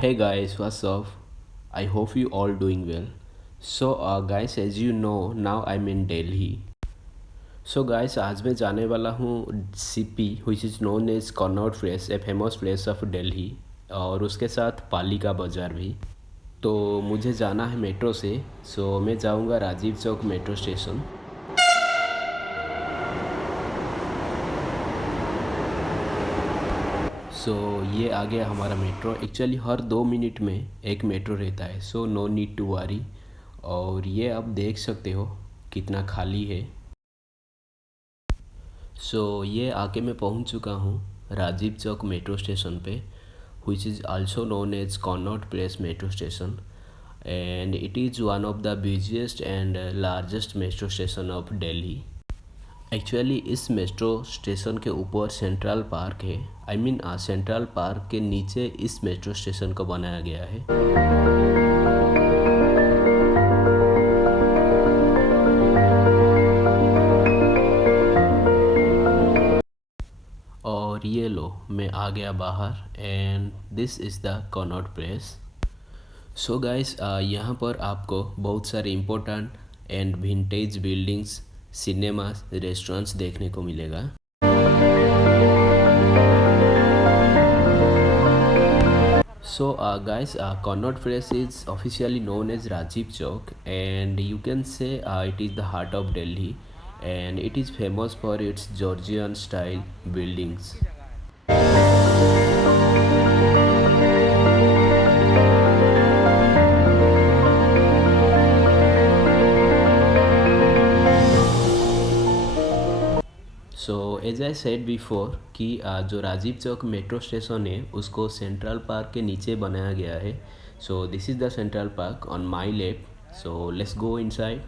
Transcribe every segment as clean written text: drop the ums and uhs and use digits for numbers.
Hey guys, what's up? I hope you all doing well. Guys, as you know, now I'm in Delhi. Guys, आज मैं जाने वाला हूँ CP which is known as Connaught Place, a famous place of Delhi और उसके साथ पालिका बाज़ार भी। तो मुझे जाना है मेट्रो से। मैं जाऊँगा राजीव चौक मेट्रो स्टेशन। ये आ गया हमारा मेट्रो। एक्चुअली हर 2 मिनट में एक मेट्रो रहता है, नो नीड टू वरी। और ये आप देख सकते हो कितना खाली है। ये आके मैं पहुंच चुका हूँ राजीव चौक मेट्रो स्टेशन पे, which is also known as Connaught Place metro station, and it is one of the busiest and largest metro station of Delhi. Actually इस मेट्रो स्टेशन के ऊपर सेंट्रल पार्क है। आई मीन सेंट्रल पार्क के नीचे इस metro station को बनाया गया है। और ये लो, मैं आ गया बाहर and this is the Connaught place. Guys, यहाँ पर आपको बहुत सारे important and vintage buildings, cinema, restaurants देखने को मिलेगा। Guys, Connaught Place is officially known as Rajiv Chowk, and you can say it is the heart of Delhi, and it is famous for its Georgian style buildings. As I said before कि जो राजीव Chowk metro station है उसको central park के नीचे बनाया गया है। This is the central park on my left. Let's go inside.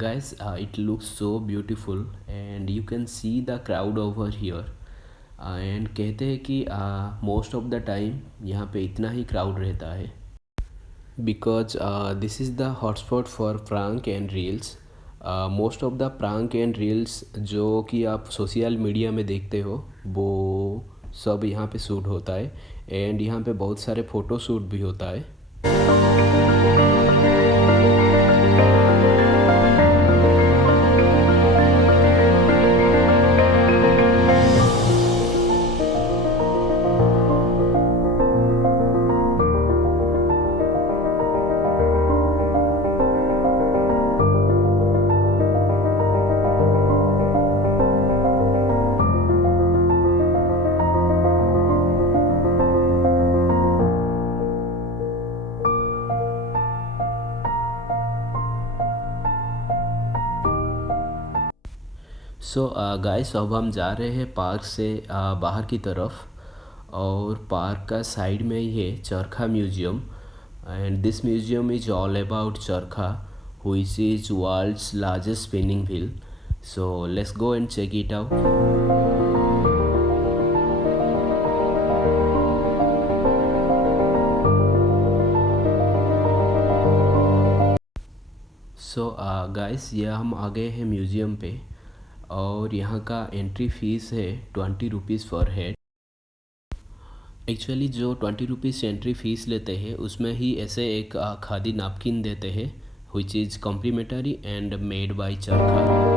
Guys, it looks so beautiful and you can see the crowd over here. And कहते हैं कि मोस्ट ऑफ द टाइम यहाँ पे इतना ही क्राउड रहता है because this is the hotspot for prank and reels. Most of the prank and reels जो कि आप सोशल मीडिया में देखते हो वो सब यहाँ पे शूट होता है एंड यहाँ पे बहुत सारे फ़ोटो शूट भी होता है। गाइस, अब हम जा रहे हैं पार्क से बाहर की तरफ और पार्क का साइड में ही है charkha museum and this museum is all about charkha which is world's largest spinning wheel. Let's go and check it out. Guys, ये हम आ गए हैं म्यूज़ियम पे और यहाँ का एंट्री फ़ीस है 20 रुपीज़ फॉर हेड। एक्चुअली जो 20 रुपीज़ एंट्री फ़ीस लेते हैं उसमें ही ऐसे एक खादी नैपकिन देते हैं which is complimentary and made by चरखा।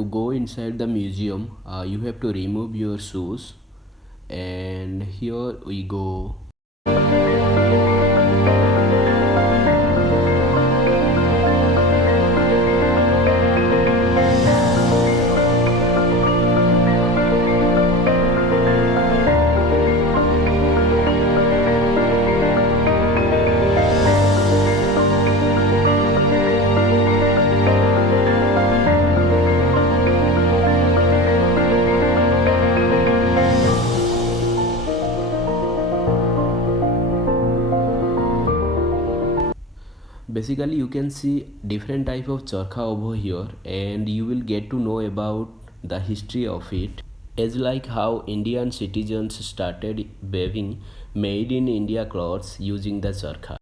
to go inside the museum, you have to remove your shoes, and here we go. Basically you can see different type of charkha over here, and you will get to know about the history of it, as like how Indian citizens started weaving made in India clothes using the charkha.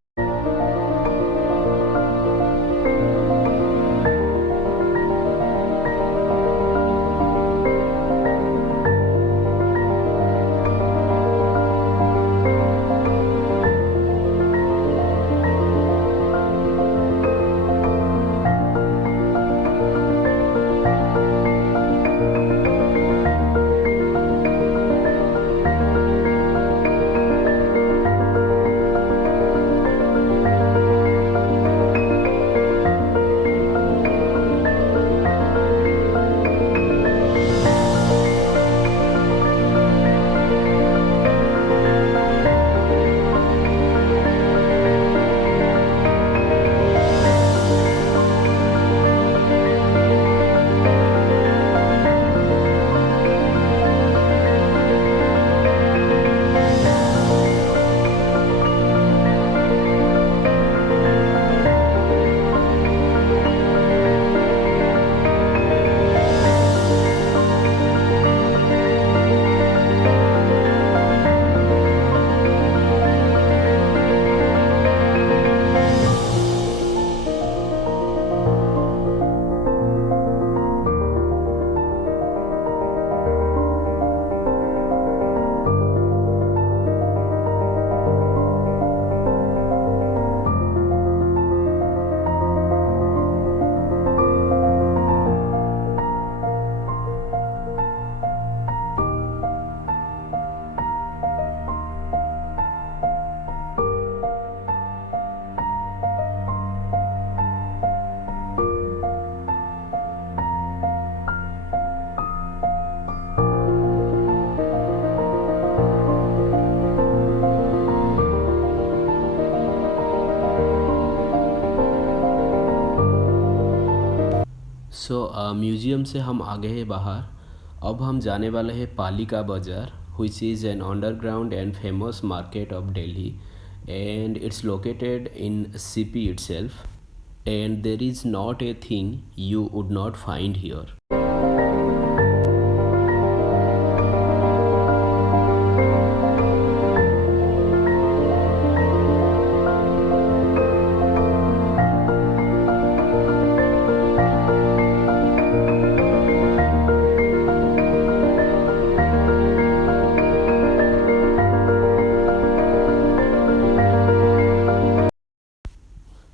Museum से हम आ गए हैं बाहर। अब हम जाने वाले हैं पालिका बाज़ार, which is an underground and famous market of Delhi, and it's located in CP itself, and there is not a thing you would not find here.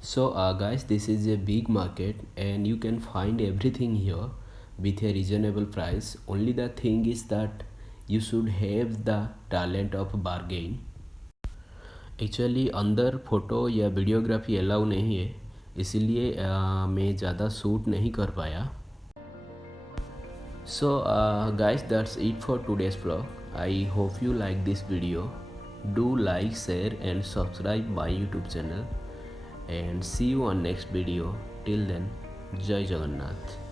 So guys, this is a big market and you can find everything here with a reasonable price. Only the thing is that you should have the talent of bargain. Actually अंदर फ़ोटो या videography allow नहीं है, इसलिए मैं ज़्यादा शूट नहीं कर पाया. So guys, that's it for today's vlog. I hope you like this video. Do like, share and subscribe my YouTube channel, and see you on next video. Till then, Jai Jagannath.